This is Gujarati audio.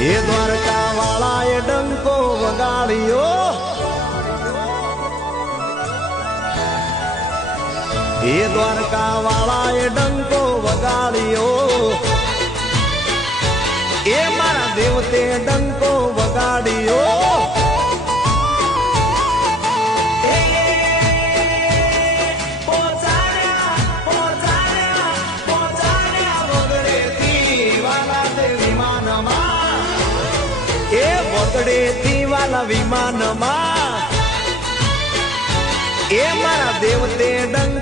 એ દ્વારકા વાળાએ ડંકો વગાડ્યો, એ દ્વારકા વાળાએ ડંકો વગાડ્યો, એ મારા દેવતે ડંકો વગાડ્યો. વગડેથી વાલા વિમાનમાં એ મારા દેવતે ડંકો